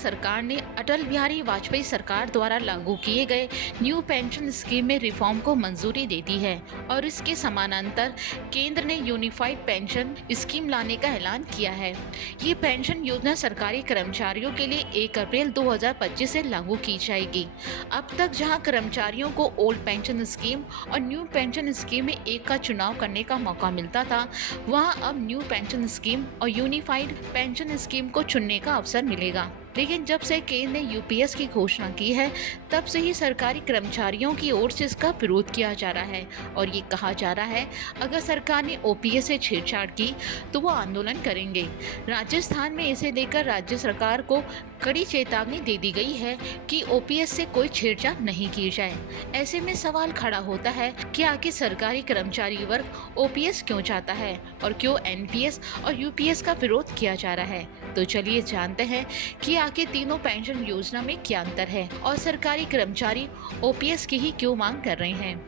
सरकार ने अटल बिहारी वाजपेयी सरकार द्वारा लागू किए गए न्यू पेंशन स्कीम में रिफॉर्म को मंजूरी दे दी है और इसके समानांतर केंद्र ने यूनिफाइड पेंशन स्कीम लाने का ऐलान किया है। ये पेंशन योजना सरकारी कर्मचारियों के लिए 1 अप्रैल 2025 से लागू की जाएगी। अब तक जहां कर्मचारियों को ओल्ड पेंशन स्कीम और न्यू पेंशन स्कीम में एक का चुनाव करने का मौका मिलता था, वहां अब न्यू पेंशन स्कीम और यूनिफाइड पेंशन स्कीम को चुनने का अवसर मिलेगा। लेकिन जब से केंद्र ने यूपीएस की घोषणा की है, तब से ही सरकारी कर्मचारियों की ओर से इसका विरोध किया जा रहा है और ये कहा जा रहा है अगर सरकार ने ओपीएस से छेड़छाड़ की तो वो आंदोलन करेंगे। राजस्थान में इसे लेकर राज्य सरकार को कड़ी चेतावनी दे दी गई है कि ओपीएस से कोई छेड़छाड़ नहीं की जाए। ऐसे में सवाल खड़ा होता है कि आखिर सरकारी कर्मचारी वर्ग ओपीएस क्यों चाहता है और क्यों एनपीएस और यूपीएस का विरोध किया जा रहा है। तो चलिए जानते हैं कि आखिर तीनों पेंशन योजना में क्या अंतर है और सरकारी कर्मचारी ओपीएस की ही क्यों मांग कर रहे हैं।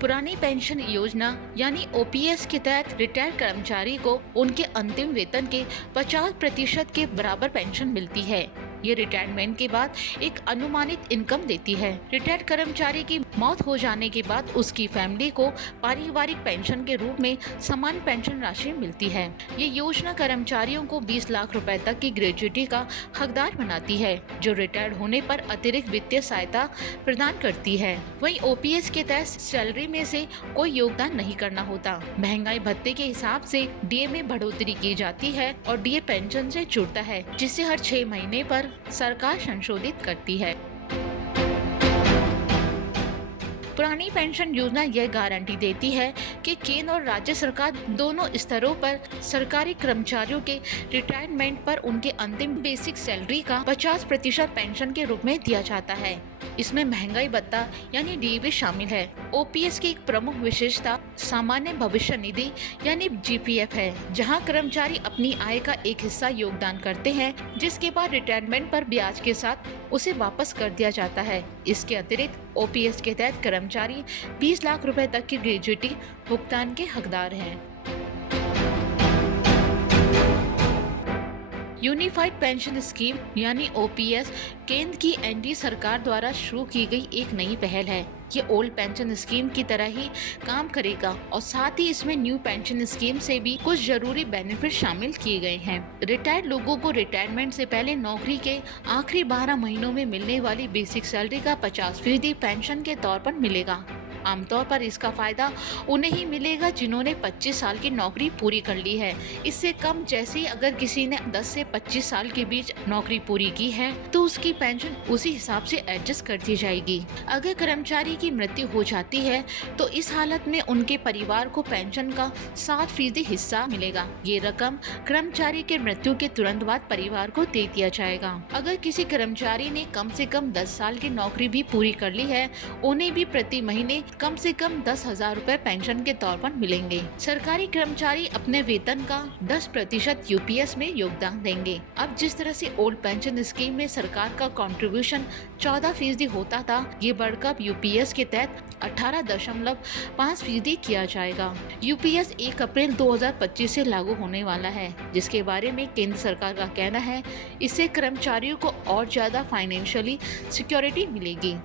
पुरानी पेंशन योजना यानी ओपीएस के तहत रिटायर्ड कर्मचारी को उनके अंतिम वेतन के 50% के बराबर पेंशन मिलती है। ये रिटायरमेंट के बाद एक अनुमानित इनकम देती है। रिटायर्ड कर्मचारी की मौत हो जाने के बाद उसकी फैमिली को पारिवारिक पेंशन के रूप में समान पेंशन राशि मिलती है। ये योजना कर्मचारियों को 20 लाख रुपए तक की ग्रेच्युटी का हकदार बनाती है, जो रिटायर्ड होने पर अतिरिक्त वित्तीय सहायता प्रदान करती है। वहीं ओपीएस के तहत सैलरी में से कोई योगदान नहीं करना होता। महंगाई भत्ते के हिसाब से डीए में बढ़ोतरी की जाती है और डीए पेंशन से जुड़ता है, जिसे हर 6 महीने पर सरकार संशोधित करती है। पुरानी पेंशन योजना यह गारंटी देती है कि केंद्र और राज्य सरकार दोनों स्तरों पर सरकारी कर्मचारियों के रिटायरमेंट पर उनके अंतिम बेसिक सैलरी का 50% पेंशन के रूप में दिया जाता है। इसमें महंगाई भत्ता यानी डीए भी शामिल है। ओपीएस की एक प्रमुख विशेषता सामान्य भविष्य निधि यानी जीपीएफ है, जहां कर्मचारी अपनी आय का एक हिस्सा योगदान करते हैं, जिसके बाद रिटायरमेंट पर ब्याज के साथ उसे वापस कर दिया जाता है। इसके अतिरिक्त ओपीएस के तहत कर्मचारी 20 लाख रुपए तक की ग्रेच्युटी भुगतान के हकदार हैं। यूनिफाइड पेंशन स्कीम यानी ओपीएस केंद्र की एनडीए सरकार द्वारा शुरू की गई एक नई पहल है। ये ओल्ड पेंशन स्कीम की तरह ही काम करेगा और साथ ही इसमें न्यू पेंशन स्कीम से भी कुछ जरूरी बेनिफिट शामिल किए गए हैं। रिटायर्ड लोगों को रिटायरमेंट से पहले नौकरी के आखिरी 12 महीनों में मिलने वाली बेसिक सैलरी का 50% पेंशन के तौर पर मिलेगा। आमतौर पर इसका फायदा उन्हें ही मिलेगा जिन्होंने 25 साल की नौकरी पूरी कर ली है। इससे कम जैसे अगर किसी ने 10 से 25 साल के बीच नौकरी पूरी की है तो उसकी पेंशन उसी हिसाब से एडजस्ट कर दी जाएगी। अगर कर्मचारी की मृत्यु हो जाती है तो इस हालत में उनके परिवार को पेंशन का 60% हिस्सा मिलेगा। ये रकम कर्मचारी के मृत्यु के तुरंत बाद परिवार को दे दिया जाएगा। अगर किसी कर्मचारी ने कम से कम 10 साल की नौकरी भी पूरी कर ली है, उन्हें भी प्रति महीने कम से कम 10,000 रुपए पेंशन के तौर पर मिलेंगे। सरकारी कर्मचारी अपने वेतन का 10% यूपीएस में योगदान देंगे। अब जिस तरह से ओल्ड पेंशन स्कीम में सरकार का कंट्रीब्यूशन 14% होता था, ये बढ़कर यूपीएस के तहत 18.5% किया जाएगा। यूपीएस 1 अप्रैल 2025 से लागू होने वाला है, जिसके बारे में केंद्र सरकार का कहना है इससे कर्मचारियों को और ज्यादा फाइनेंशियली सिक्योरिटी मिलेगी।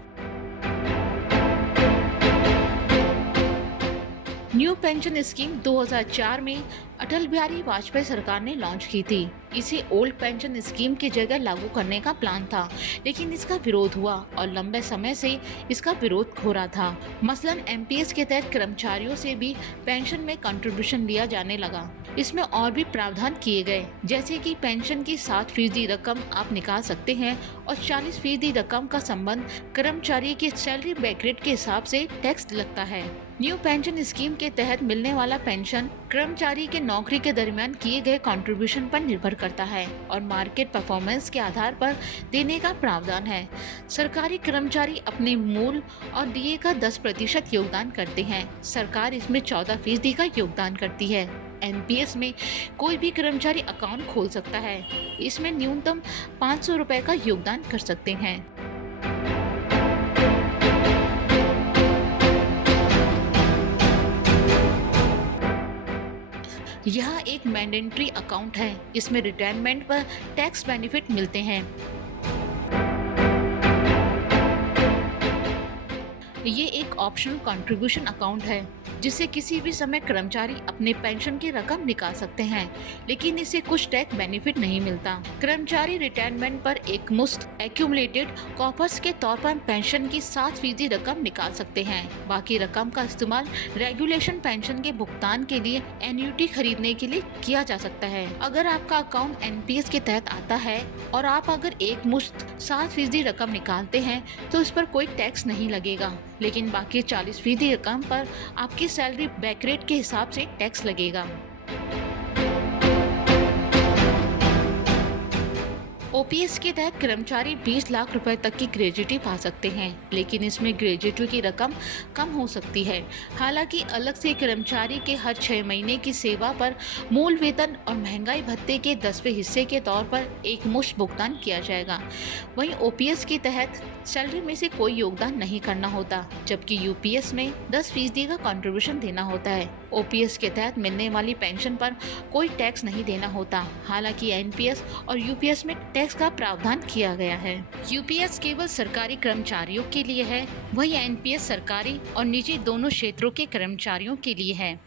न्यू पेंशन स्कीम 2004 में अटल बिहारी वाजपेयी सरकार ने लॉन्च की थी। इसे ओल्ड पेंशन स्कीम की जगह लागू करने का प्लान था, लेकिन इसका विरोध हुआ और लंबे समय से इसका विरोध हो रहा था। मसलन एमपीएस के तहत कर्मचारियों से भी पेंशन में कंट्रीब्यूशन लिया जाने लगा। इसमें और भी प्रावधान किए गए, जैसे कि पेंशन की 60% रकम आप निकाल सकते हैं और 40% रकम का संबंध कर्मचारी के सैलरी ब्रैकेट के हिसाब से टैक्स लगता है। न्यू पेंशन स्कीम के तहत मिलने वाला पेंशन कर्मचारी के नौकरी के दरमियान किए गए कंट्रीब्यूशन पर निर्भर करता है और मार्केट परफॉर्मेंस के आधार पर देने का प्रावधान है। सरकारी कर्मचारी अपने मूल और डीए का 10% योगदान करते हैं। सरकार इसमें 14% का योगदान करती है। एनपीएस में कोई भी कर्मचारी अकाउंट खोल सकता है। इसमें न्यूनतम 500 रुपए का योगदान कर सकते हैं। यह एक मैंडेटरी अकाउंट है। इसमें रिटायरमेंट पर टैक्स बेनिफिट मिलते हैं। ये एक ऑप्शनल कंट्रीब्यूशन अकाउंट है जिससे किसी भी समय कर्मचारी अपने पेंशन की रकम निकाल सकते हैं, लेकिन इसे कुछ टैक्स बेनिफिट नहीं मिलता। कर्मचारी रिटायरमेंट पर एक मुश्त एक्यूमुलेटेड कॉर्पस के तौर पर पेंशन की 7% रकम निकाल सकते हैं। बाकी रकम का इस्तेमाल रेगुलेशन पेंशन के भुगतान के लिए एन्युटी खरीदने के लिए किया जा सकता है। अगर आपका अकाउंट एनपीएस के तहत आता है और आप अगर एक मुश्त 7% रकम निकालते हैं तो इस पर कोई टैक्स नहीं लगेगा, लेकिन बाकी 40% रकम पर आपकी सैलरी ब्रैकेट के हिसाब से टैक्स लगेगा। ओपीएस के तहत कर्मचारी 20 लाख रुपए तक की ग्रेजुटी पा सकते हैं, लेकिन इसमें ग्रेजुटी की रकम कम हो सकती है। हालांकि अलग से कर्मचारी के हर 6 महीने की सेवा पर मूल वेतन और महंगाई भत्ते के 10वें हिस्से के तौर पर एक मुश्त भुगतान किया जाएगा। वहीं ओपीएस के तहत सैलरी में से कोई योगदान नहीं करना होता, जबकि यूपीएस में 10% का कंट्रीब्यूशन देना होता है। ओपीएस के तहत मिलने वाली पेंशन पर कोई टैक्स नहीं देना होता। हालांकि एनपीएस और यूपीएस में टैक्स का प्रावधान किया गया है। यूपीएस केवल सरकारी कर्मचारियों के लिए है, वहीं एनपीएस सरकारी और निजी दोनों क्षेत्रों के कर्मचारियों के लिए है।